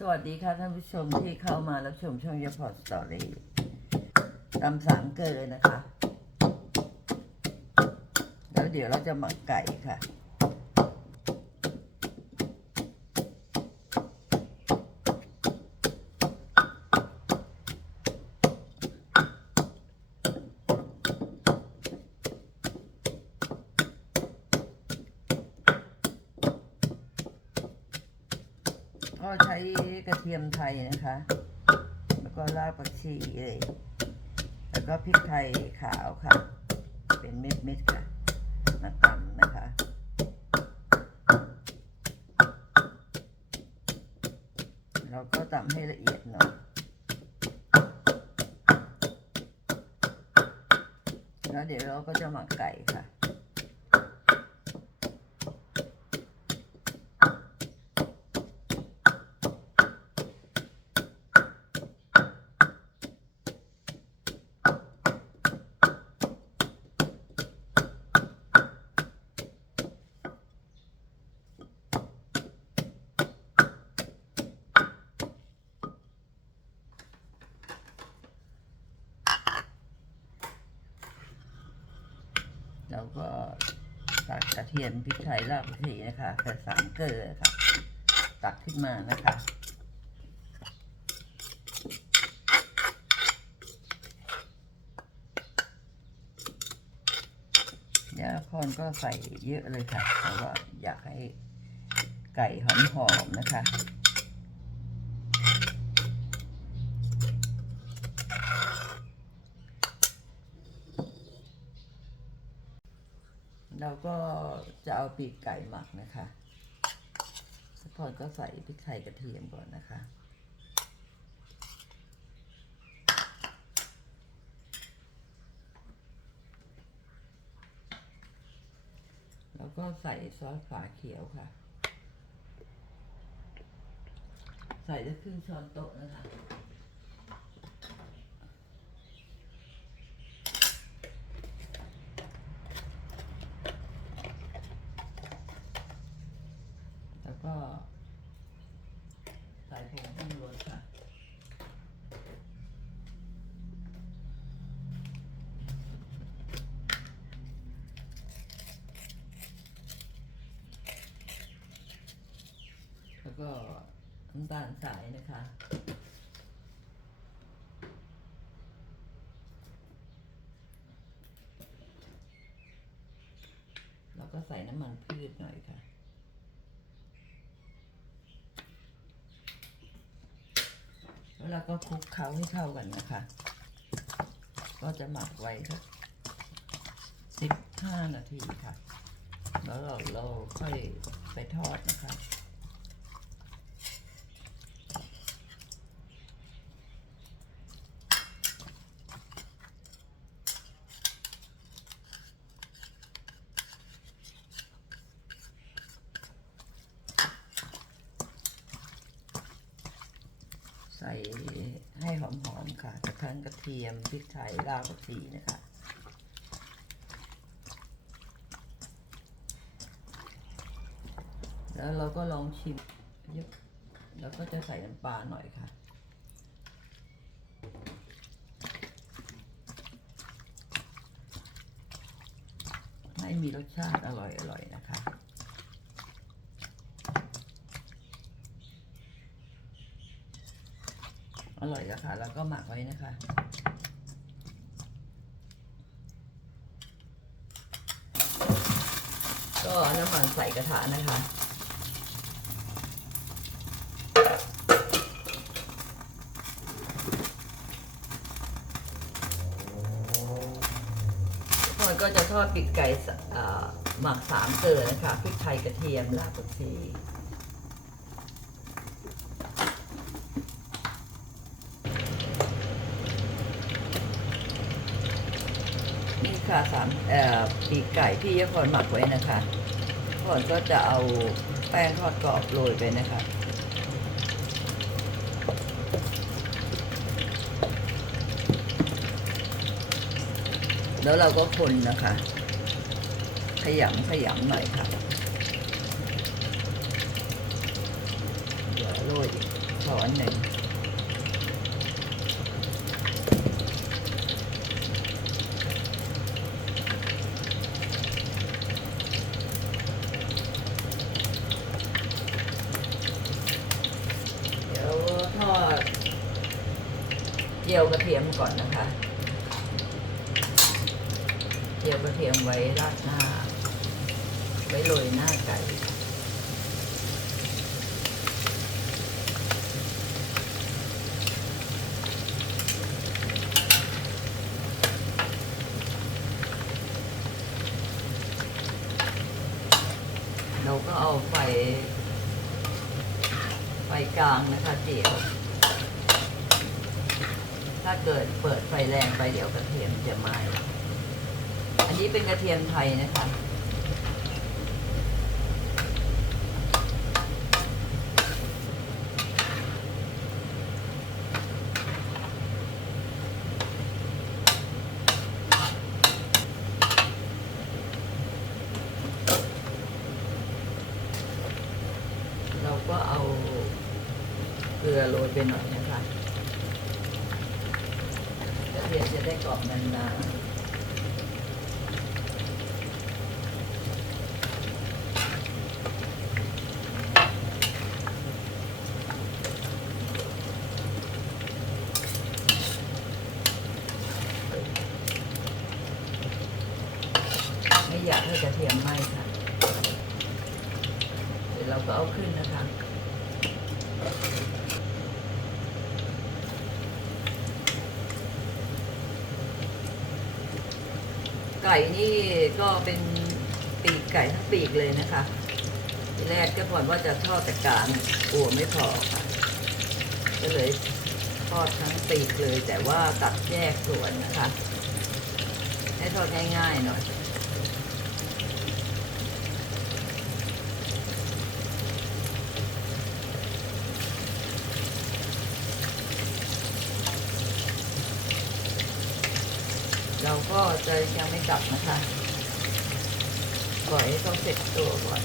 สวัสดีค่ะท่านผู้ชมที่เข้ามารับชมช่องยพอร์ตสตอรี่ตำสามเกลือเลยนะคะ แล้วเดี๋ยวเราจะหมักไก่ค่ะ ก็ใช้กระเทียมไทยนะคะ แล้วก็รากผักชีเลย แล้วก็พริกไทยขาวค่ะ เป็นเม็ดๆค่ะ มาตำนะคะเราก็ตำให้ละเอียดหน่อยแล้วเดี๋ยวเราก็จะหมักไก่ค่ะ ก็ตักกระเทียมพริกไทยรากผักชีนะคะกระสามเกลือค่ะ ตักขึ้นมานะคะยาคอนก็ใส่เยอะเลยค่ะ เพราะว่าอยากให้ไก่หอมๆนะคะ เราก็จะเอาปีกไก่หมักนะคะทุกคนก็ใส่พริกไทยกระเทียมก่อนนะคะแล้วก็ใส่ซอสฝาเขียวค่ะ ใส่ได้ครึ่งช้อนโต๊ะนะคะ แล้วก็ใส่ผงปรุงรสค่ะ แล้วก็ น้ำตาลสายนะคะแล้วก็ใส่น้ำมันพืชหน่อยค่ะ แล้วเราก็คลุกเคล้าให้เข้ากันนะคะ ก็จะหมักไว้สักสิบห้านาทีค่ะ แล้วเราเราค่อยไปทอดนะคะ ส่ให้หอมๆค่ะกระทั่งกระเทียมพริกไทยรากผักชีนะคะแล้วเราก็ลองชิมเยอะแล้วก็จะใส่น้ำปลาหน่อยค่ะ ให้มีรสชาติอร่อยๆนะคะ อร่อยแล้วค่ะ แล้วก็หมักไว้นะคะก็น้ำมันใส่กระทะนะคะทุกคนก็จะทอดปีกไก่หมักสามเกลือนะคะพริกไทยกระเทียมรากผักชี ค่ะสามปีไก่ที่ยะพรหมักไว้นะคะพรก็จะเอาแป้งทอดกรอบโรยไปนะคะแล้วเราก็คนนะคะ ขยำขยำหน่อยค่ะ เดี๋ยวโรยอีกช้อนหนึ่งเดี๋ยวทอด เจียวกระเทียมก่อนนะคะ เจียวกระเทียมไว้ราดหน้า ไว้โรยหน้าไก่เราก็เอาไฟไฟกลางนะคะเจียว ถ้าเกิดเปิดไฟแรงไปเดี๋ยวกระเทียมจะไหม้ อันนี้เป็นกระเทียมไทยนะคะ เราก็เอาเกลือโรยไปหน่อยนะคะกระเทียมจะได้กรอบนานๆไม่อยากให้กระเทียมไหม้ค่ะ เดี๋ยวเราก็เอาขึ้นนะคะ ไก่นี่ก็เป็นปีกไก่ทั้งปีกเลยนะคะทีแรกก็ผ่อนว่าจะทอดแต่กลางโอ้ไม่พอค่ะ ก็เลยทอดทั้งปีกเลย แต่ว่าตัดแยกส่วนนะคะ ให้ทอดง่ายๆหน่อย ก็จะยังไม่กลับนะคะปล่อยให้เขาเสร็จตัวก่อน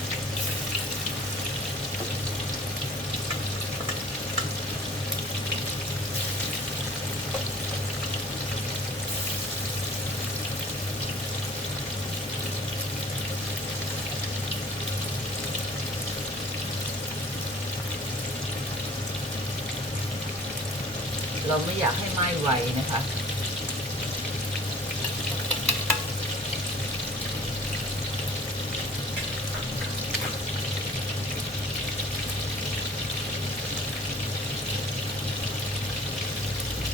เราไม่อยากให้ไหม้ไวนะคะ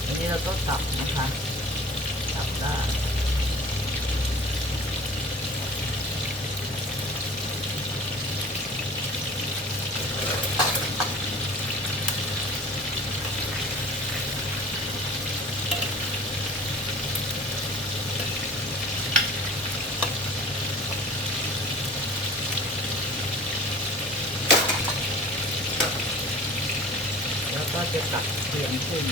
อันนี้เราก็สับนะคะสับได้านแล้วก็จะตักเทียมขึ้น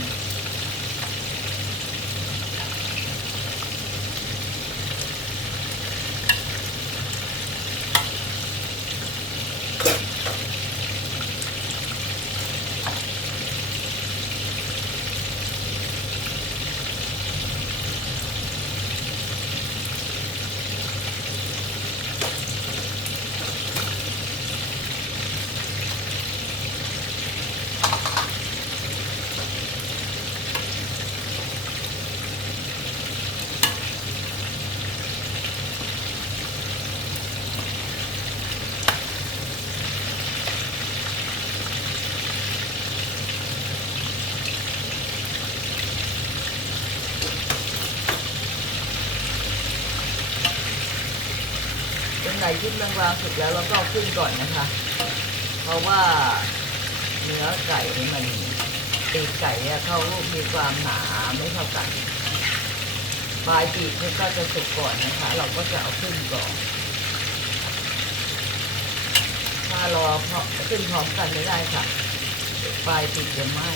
ตรงไหนที่บางๆสุดแล้วเราก็ขึ้นก่อนนะคะ เพราะว่าเนื้อไก่นี่มันปีไก่เนี่ยเขามีความหนาไม่เท่ากันปลายปีกมันก็จะสุกก่อนนะคะ เราก็จะเอาขึ้นก่อน ถ้ารอเพราะขึ้นพร้อมกันไม่ได้ค่ะ ปลายปีกจะไหม้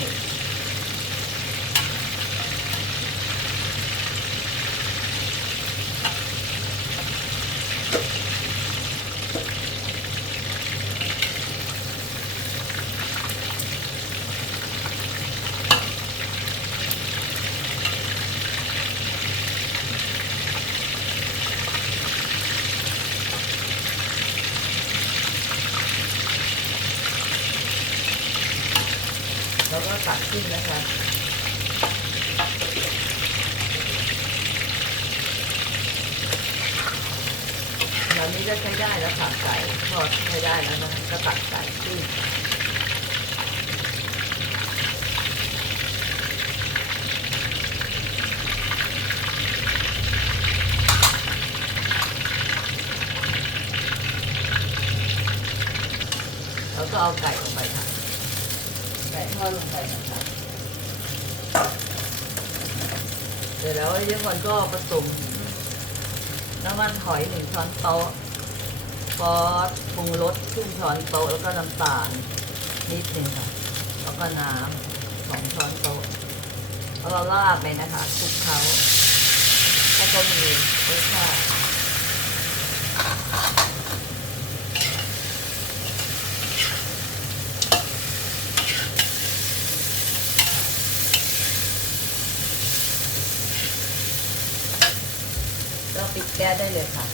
ตักขึ้นนะคะแบบนี้ก็ใช้ได้แล้วค่ะไก่ทอดใช้ได้แล้วนะก็ตักไก่ขึ้นแล้วก็เอาไก่ลงไปค่ะ ไก่ทอดลงไปนะคะเสร็จแล้วเยอะ คนก็ผสมน้ำมันหอยหนึ่งช้อนโต๊ะซอสปรุงรสครึ่งช้อนโต๊ะแล้วก็น้ำตาลนิดหนึ่งค่ะ แล้วก็น้ำสองช้อนโต๊ะแล้วเราลาดไปนะคะคลุกเขาแล้วก็มีรสชาติเราปิด แก้ได้เลยค่ะ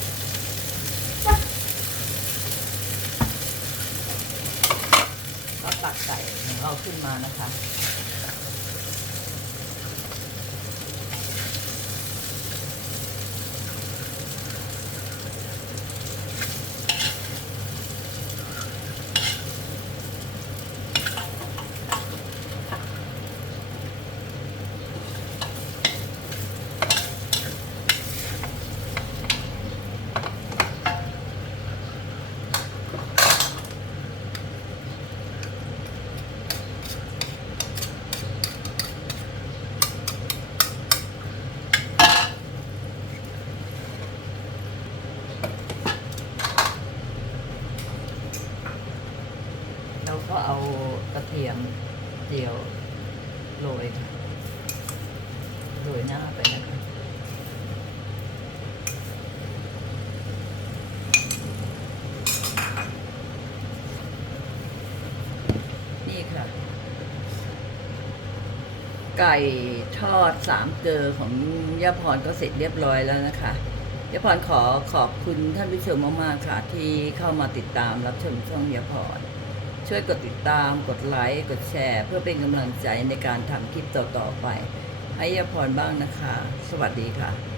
ก็ตักไก่ของเราขึ้นมานะคะ เราก็เอา กระเทียมเจียวโรยค่ะโรยหน้าไปนะคะนี่ค่ะ ไก่ทอดสามเกลอของย่าพรก็เสร็จเรียบร้อยแล้วนะคะย่าพรขอขอบคุณท่านผู้ชมมาก ๆ ค่ะ ที่เข้ามาติดตามรับชมช่องย่าพร ช่วยกดติดตาม กดไลค์ กดแชร์ เพื่อเป็นกำลังใจในการทำคลิปต่อๆไปให้ยพรบ้างนะคะ สวัสดีค่ะ